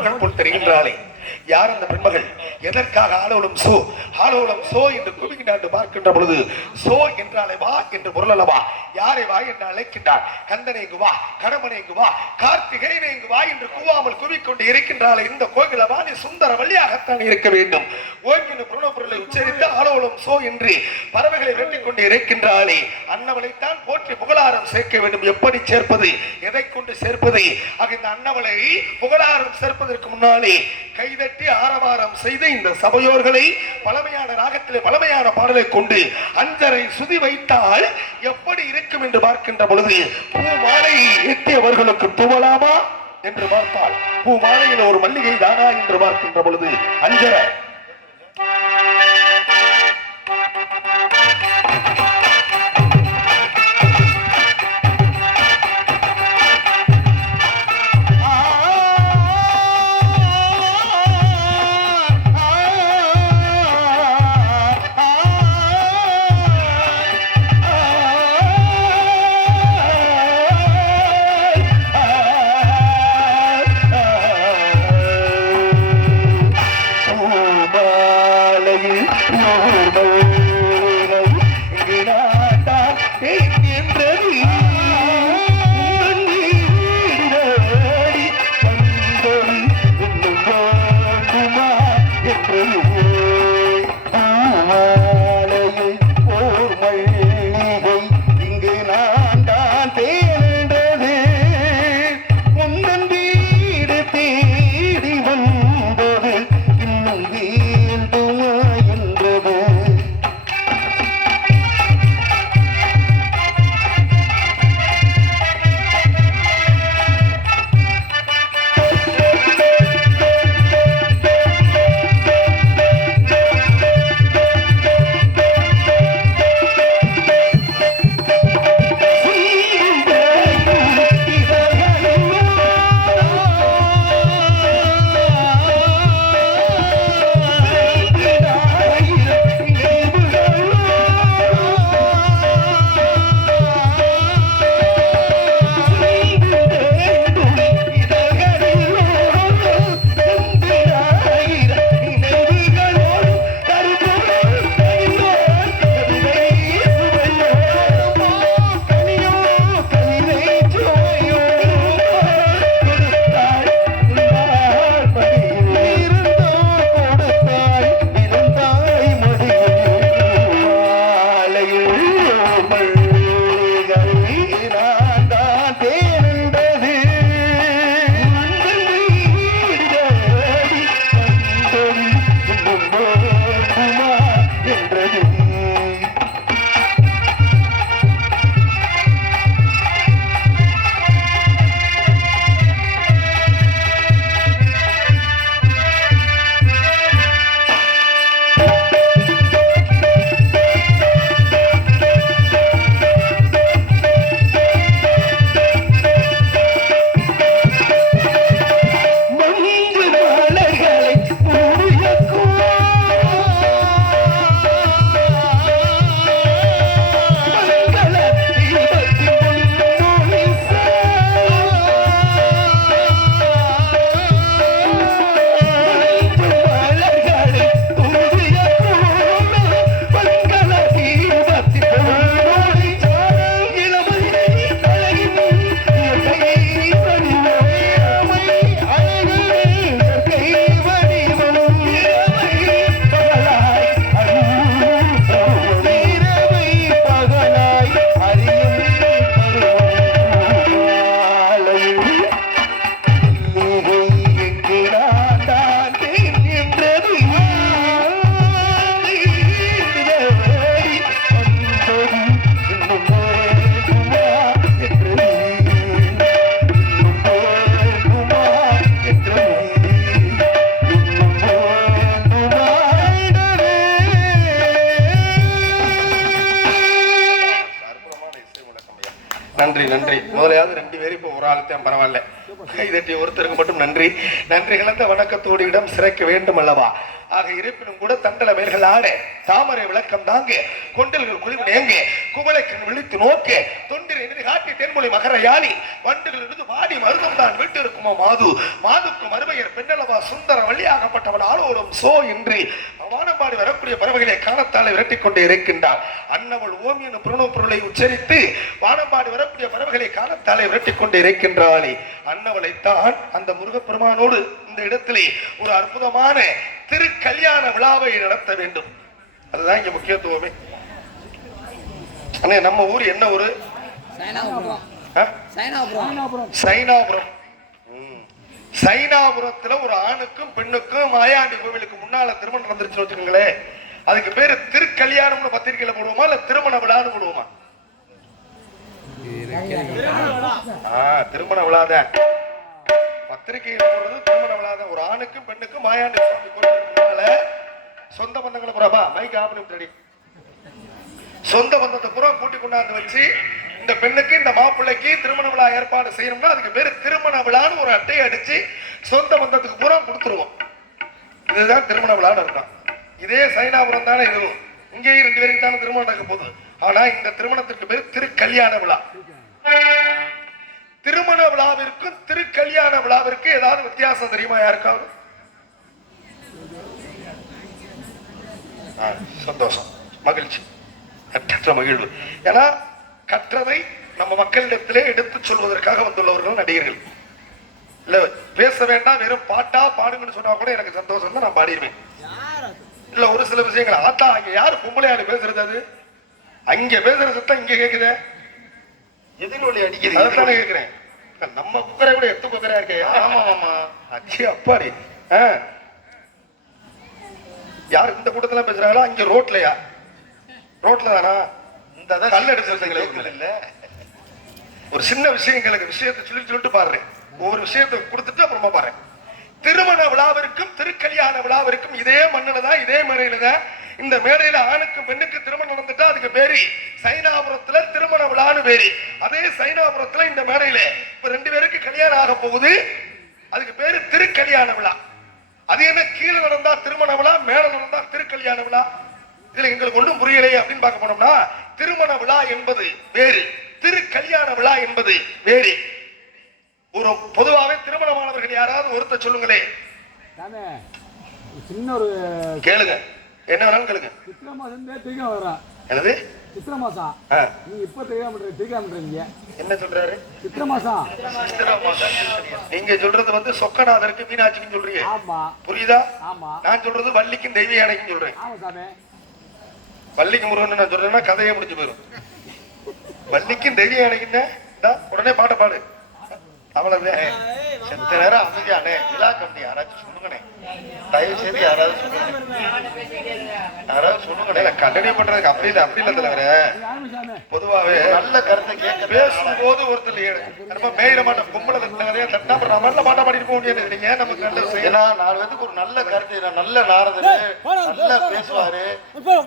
பெண்மகள் போல் தெரிகின்றாளே, யார் அந்த பெண்மகள்? எதற்காக ஆலோலம் சோ ஆலோலம் சோ என்று கூறுகின்றார் பார்க்கின்ற பொழுது, சோ என்றாலே வா என்று பொருள் அல்லவா? யாரை வா என்று அழைக்கின்றார்? கந்தனை இங்கு வா, கடமனை இங்கு வா, கார்த்திகேயனை இங்கு வா என்று கூவாமல் கூவிக்கொண்டு இருக்கின்றாளே, இந்த கோகில வாணி சுந்தர வழியாகத்தான் இருக்க வேண்டும். ஓங்கின பொருளை உச்சரித்து ஆலோலம் சோ என்று பறவைகளை வெட்டிக் கொண்டு இருக்கின்றாளே, அன்னவளைத்தான் போற்றி புகழாரம் சேர்க்க வேண்டும். எப்படி சேர்ப்பது? எதை கொண்டு சேர்ப்பது? ஆக இந்த அன்னவளை புகழாரம் சேர்ப்பதற்கு முன்னாலே கைதட்டி ஆரவாரம் செய்து இந்த சபையோர்களை பழமையான ராகத்திலே பழமையான பாடலை கொண்டு அஞ்சரை சுதி வைத்தால் எப்படி இருக்கும் என்று பார்க்கின்ற பொழுது, பூ மாலை எட்டியவர்களுக்கு துவலாமா என்று பார்த்தால் பூ மாலையில் ஒரு மல்லிகை தானா என்று பார்க்கின்ற பொழுது அஞ்சரை நன்றி நன்றி. முதலையாவது ரெண்டு பேரும் இப்போ ஒரு ஆளுத்தான் பரவாயில்ல. கைதட்டி ஒருத்தருக்கு மட்டும் நன்றி. நன்றி கலந்த வணக்கத்தோடு இடம் சிறைக்க வேண்டும் அல்லவா? ஆக இருப்பினும் கூட தண்டல மேல்கள் ஆட தாமரை விளக்கம் தாங்க கொண்டல்கள் குளிவு நேங்க குவளைக்கு விழித்து நோக்க தொண்டில் என்று காட்டி தென்மொழி மகர யானி வண்டுகள் இருந்து வாடி மருதம் தான் வீட்டு இருக்குமோ மாது மாதுக்கு மறுமையர் பெண்ணளவா சுந்தர வழியாகப்பட்டவன் ஆளோடும் சோ என்று வானம்பாடி வரக்கூடிய பறவைகளை காணத்தாலே விரட்டிக் கொண்டே இருக்கின்றார். அன்னவள் ஓம் எனும் புரணோ பொருளை உச்சரித்து வானம்பாடி வரக்கூடிய பறவைகளை காணத்தாலே விரட்டிக் கொண்டே இருக்கின்றாளே அன்னவளைத்தான் அந்த முருகப்பெருமானோடு இந்த இடத்திலே ஒரு அற்புதமான திரு கல்யாண விழாவை நடத்த வேண்டும். அதுதான் இங்க முக்கியத்துவமே. நம்ம ஊர் என்ன ஊரு? சைனாபுரம். சைனாபுரத்துல ஒரு ஆணுக்கும் பெண்ணுக்கும் மாயாண்டி கோவிலுக்கு முன்னால திருமணம் நடந்துருச்சுன்னு வச்சுக்கோங்களேன். அதுக்கு பேரு திருக்கல்யாணம்னு பத்திரிகையில போடுவோமா இல்ல திருமண விழான்னு போடுவோமா? திருமண விழாதான் பத்திரிகையில போடுறது. திருமண விழாதான். ஒரு ஆணுக்கும் பெண்ணுக்கும் மாயாண்டி கோவிலுக்கு முன்னால சொந்த பந்தங்களை புறாபா மைக் ஆபணி சொந்த பந்தத்தை புறா கூட்டி கொண்டாந்து வச்சு இந்த பெண்ணுக்கு இந்த மாப்பிள்ளைக்கு திருமண விழா ஏற்பாடு செய்யணும்னா அதுக்கு பேரு திருமண விழான்னு ஒரு அட்டையை அடிச்சு சொந்த பந்தத்துக்கு பூரா கொடுத்துருவோம். இதுதான் திருமண விழான்னு இருக்கும். இதே சைனாபுரம் தானே இதுவும். இங்கேயும் 2 பேருக்கு தானே திருமணம் நடக்க போகுது. ஆனா இந்த திருமணத்திற்கு பேரு திருக்கல்யாண விழா. திருமண விழாவிற்கும் திருக்கல்யாண விழாவிற்கு ஏதாவது வித்தியாசம் தெரியுமா யாருக்காவது? சந்தோஷம், மகிழ்ச்சி, கற்ற மகிழ்வு. ஏன்னா கற்றதை நம்ம மக்களிடத்திலே எடுத்து சொல்வதற்காக வந்துள்ளவர்கள் நடிகர்கள். இல்ல பேச வேண்டாம் வெறும் பாட்டா பாடுங்கன்னு சொன்னா கூட எனக்கு சந்தோஷம் தான், நான் பாடிடுவேன். இல்ல ஒரு சில விஷயங்கள் ஆத்தா அங்க யாரு பொம்பளையாடு பேசுறது, அது அங்க பேசுற சத்தம் இங்க கேக்குது, எதிரொலி அடிக்குது, அதைத்தானே கேட்கிறேன். நம்ம குக்கரை கூட எத்து குக்கரா இருக்கே. ஆமா ஆமா அச்சி அப்பாடி. யாரு இந்த கூட்டத்துல பேசுறாங்களா? அங்க ரோட்லயா? ரோட்ல தானா? இந்த கல் அடிச்சு இல்ல ஒரு சின்ன விஷயங்களுக்கு விஷயத்தை சொல்லிட்டு பாருறேன். ஒவ்வொரு விஷயத்தை கொடுத்துட்டு அப்புறமா பாரு. திருமண விழாவிற்கும் திருக்கல்யாண விழாவிற்கும் இதே மண்ணில தான், இதே மேடையில தான். இந்த மேடையில ஆணுக்கும் பெண்ணுக்கு திருமணம் நடந்துட்டா அதுக்கு பேரு சைனாபுரத்துல திருமண விழான்னு பேரு. அதே சைனாபுரத்துல இந்த மேடையில இப்ப 2 பேருக்கு கல்யாணம் ஆக போகுது, அதுக்கு பேரு திருக்கல்யாண விழா. அது என்ன கீழே நடந்தா திருமண விழா, மேல நடந்தா திருக்கல்யாண விழா? இதுல எங்களுக்கு ஒன்றும் புரியலையே அப்படின்னு பார்க்க போனோம்னா திருமண விழா என்பது வேறு, திருக்கல்யாண விழா என்பது வேறு. ஒரு பொதுவாகவே திருமணமானவர்கள் யாராவது ஒருத்தர் சொல்லுங்களே. சின்ன ஒரு கேளுங்க, என்ன வேணாலும் கேளுங்க. சித்திரை மாசம் திருக்கா வரா. என்னது சித்திரை மாசம்? நீங்க இப்ப திருக்கா பண்றீங்க. என்ன சொல்றாரு? சித்திரை மாசம். நீங்க சொல்றது வந்து சொக்கநாதருக்கு மீனாட்சிக்கும் சொல்றீங்க. ஆமா புரியுதா? ஆமா. நான் சொல்றது வள்ளிக்கும் தெய்வ யானைக்கும் சொல்றேன். ஆமா சாமி. வள்ளிக்கு முருகன் நான் சொல்றேன்னா கதையே முடிஞ்சு போயிடும். வள்ளிக்கும் தெய்வ யானைக்குன்னா உடனே பாட்ட பாடு. அவ்வளவுதான். செத்த நேரம் அமைதியானே விழா கம்பி யாராச்சும் சொல்லுங்கண்ணே, தயவு செய்து யாராவது சொல்லுங்க, யாராவது சொல்லுங்கண்ணே. கண்டனி பண்றதுக்கு அப்படி இல்ல தலைவர. பொதுவாவே நல்ல கருத்தை கேட்க பேசும்போது ஒருத்தர் நம்ம மேயிட மாட்டோம் பொம்பளை தட்டா நல்ல பாட்டா பாடிட்டு போக முடியாது. நீங்க நமக்கு நல்ல ஏன்னா 4 பேருக்கு ஒரு நல்ல கருத்து, நல்ல நாரதரு நல்லா பேசுவாரு,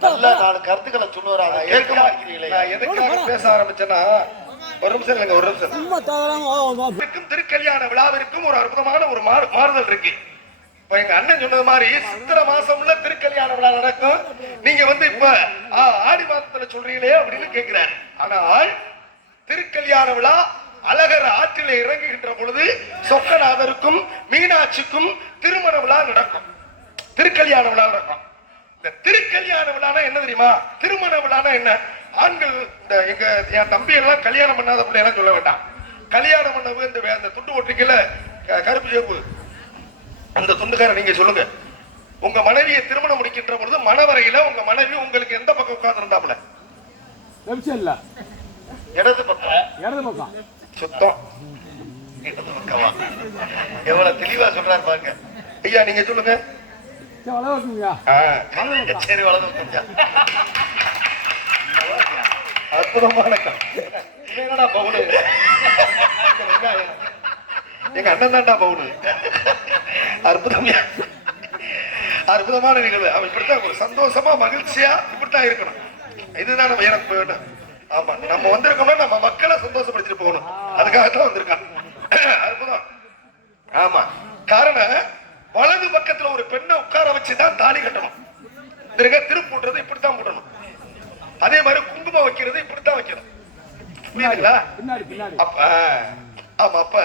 நல்ல 4 கருத்துக்களை சொல்லுவாரு. அதை கேட்க மாட்டேங்கிறீங்களே. நான் எதுக்காக பேச ஆரம்பிச்சேன்னா ஒரு நிமிஷம் இல்லைங்க, ஒரு நிமிஷம். திருக்கல்யாண விழாவிற்கும் ஒரு அற்புதமான ஒரு மாறுதல் இருக்கு. இப்ப எங்க அண்ணன் சொன்னது மாதிரி சித்திரை மாசம்ல திருக்கல்யாண விழா நடக்கும். நீங்க வந்து இப்ப ஆடி மாசத்துல சொல்றீங்களே அப்படின்னு கேட்கிறாரு. ஆனால் திருக்கல்யாண விழா அழகர் ஆற்றிலே இறங்குகின்ற பொழுது சொக்கநாதருக்கும் மீனாட்சிக்கும் திருமண விழா நடக்கும், திருக்கல்யாண விழா நடக்கும். இந்த திருக்கல்யாண விழானா என்ன தெரியுமா? திருமண விழானா என்ன? ஆண்கள் இந்த என் தம்பி எல்லாம் கல்யாணம் பண்ணாத பிள்ளையெல்லாம் சொல்ல வேண்டாம். கல்யாணம் பண்ண இந்த துண்டு ஒட்டிக்கல கருப்பு சேப்பு அந்த துண்டுக்கார நீங்க சொல்லுங்க. உங்க மனைவியை திருமணம் முடிக்கின்ற பொழுது மணவரையில உங்க மனைவி உங்களுக்கு எந்த பக்கம் உட்கார்ந்து இருந்தாப்புல? இடது பக்கம். சுத்தம் இடது பக்கமா? எவ்வளவு தெளிவா சொல்றாரு பாருங்க. ஐயா நீங்க சொல்லுங்க. சரி வலது பக்கம். அற்புதமான என்னடா பவுனு, எங்க அண்ணன் தான்டா பவுனு. அற்புதமான நிகழ்வு. அவன் இப்படித்தான் ஒரு சந்தோஷமா மகிழ்ச்சியா இப்படித்தான் இருக்கணும். இதுதான் நம்ம எனக்கு வேணும். ஆமா நம்ம வந்திருக்கோம்னா நம்ம மக்களை சந்தோஷப்படுத்திட்டு போகணும். அதுக்காகத்தான் வந்திருக்கான். அற்புதம். ஆமா, காரணம் வலது பக்கத்துல ஒரு பெண்ணை உட்கார வச்சுதான் தாலி கட்டணும். திருப்பூட்டுறது இப்படித்தான் போடணும். அதே மாதிரி குங்குமம் வைக்கிறது இப்படித்தான் வைக்கணும். புரியுதுங்களா? பின்னாடி பின்னாடி. அப்ப ஆமா, அப்ப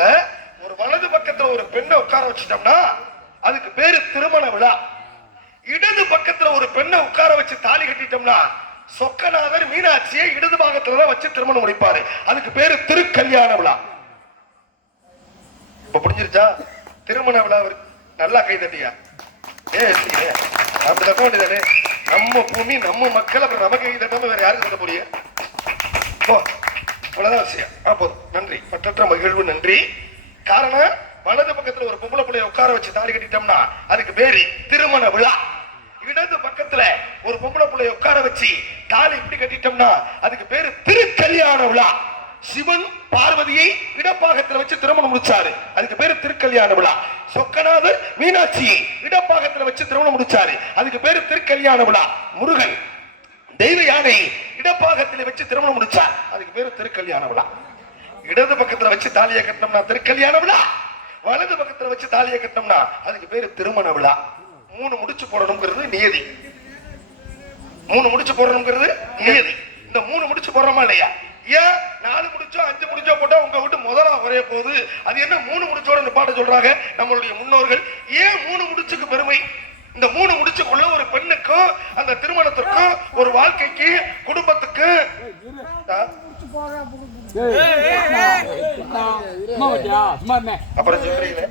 ஒரு வலது பக்கத்துல ஒரு பெண்ணை உட்கார வச்சுட்டோம்னா அதுக்கு பேரு திருமண விழா. இடது பக்கத்துல ஒரு பெண்ணை உட்கார வச்சு தாலி கட்டிட்டோம்னா சொக்கநாதர் மீனாட்சியை இடது பாகத்துலதான் வச்சு திருமணம் முடிப்பாரு. அதுக்கு பேரு திருக்கல்யாண விழா. இப்ப புரிஞ்சிருச்சா? திருமண விழா நல்லா கை தட்டியா? அப்படி தட்ட வேண்டியதானே? நம்ம பூமி, நம்ம மக்கள், அப்புறம் நமக்கு கை தட்டாம வேற யாருக்கு தட்ட முடியும்? அவ்வளவுதான் விஷயம். போதும். நன்றி, பற்றற்ற மகிழ்வு. நன்றி. காரணம், வலது பக்கத்துல ஒரு பொம்பளை பிள்ளைய உட்கார வச்சு தாலி கட்டிட்டோம்னா அதுக்கு பேரு திருமண விழா. இடது பக்கத்துல ஒரு பொம்பளை பிள்ளைய உட்கார வச்சு தாலி இப்படி கட்டிட்டோம்னா அதுக்கு பேரு திருக்கல்யாண விழா. சிவன் பார்வதியை இடப்பாகத்துல வச்சு திருமணம் முடிச்சாரு, அதுக்கு பேரு திருக்கல்யாண விழா. சொக்கநாதர் மீனாட்சியை இடப்பாகத்துல வச்சு திருமணம் முடிச்சாரு, அதுக்கு பேரு திருக்கல்யாண விழா. முருகன் தெய்வ யானை இடப்பாகத்துல வச்சு திருமணம் முடிச்சார், அதுக்கு பேரு திருக்கல்யாண விழா. இடது பக்கத்துல வச்சு தாலியை கட்டினோம்னா திருக்கல்யாண விழா, வலது பக்கத்துல வச்சு தாலியை கட்டினோம்னா அதுக்கு பேரு திருமண விழா. 3 முடிச்சு போடணுங்கிறது நியதி. 3 முடிச்சு போடணுங்கிறது நியதி. இந்த 3 முடிச்சு போடுறோமா இல்லையா? ஏன் 4 முடிச்சோ 5 முடிச்சோ போட்டா உங்க வீட்டு முதலா குறைய போகுது? அது என்ன 3 முடிச்சோட நிப்பாட்ட சொல்றாங்க நம்மளுடைய முன்னோர்கள்? ஏன் 3 முடிச்சுக்கு பெருமை? இந்த 3 முடிச்சுக்குள்ள ஒரு பெண்ணுக்கும் அந்த திருமணத்திற்கும் ஒரு வாழ்க்கைக்கு குடும்பத்துக்கு அப்புறம் சொல்றீங்களே